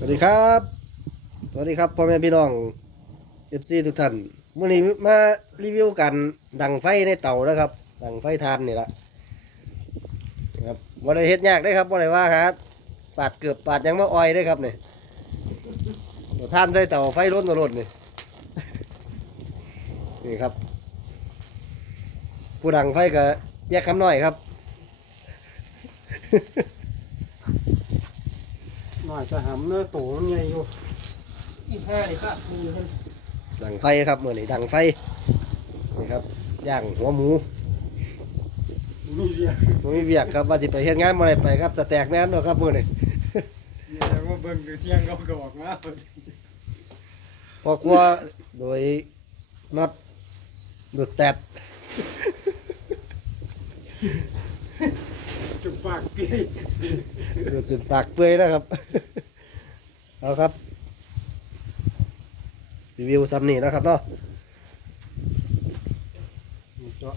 สวัสดีครับ สวัสดีครับพ่อแม่พี่น้องเอฟซีทุกท่านเมื่อนี้มารีวิวกันดังไฟในเตาแล้วครับ ดังไฟทานนี่ละครับวันนี้เฮ็ดยากได้ครับวันนี้ว่าหาปาดเกือบปาดยังมาออยได้ครับเนี่ยเดี๋ยวทานใส่เตาไฟร้นร้นนี่นี่ครับ ผู้ดังไฟก็แยกคำหน่อยครับ หน่อยจะหำเนื้อโตมันใหญ่อยู่อีห้านี่ก็มีขึ้นดังไฟครับเมื่อนี้ดังไฟนี่ครับย่างหัวหมูมีเรียกผมมีเวียกครับว่าจะไปเฮ็ดงานมาอะไรไปครับจะแตกแม่นเนาะครับมื่อนี้ เรียกว่าเบิ่งอยู่เที่ยงเขาก็ออกมาพอดีพอกลัวโดยน็อตดุดแตด จุก ปากปีดุดจนปากเปื่อยนะครับ เอาครับ รีวิวซ้ำนี่นะครับเนาะ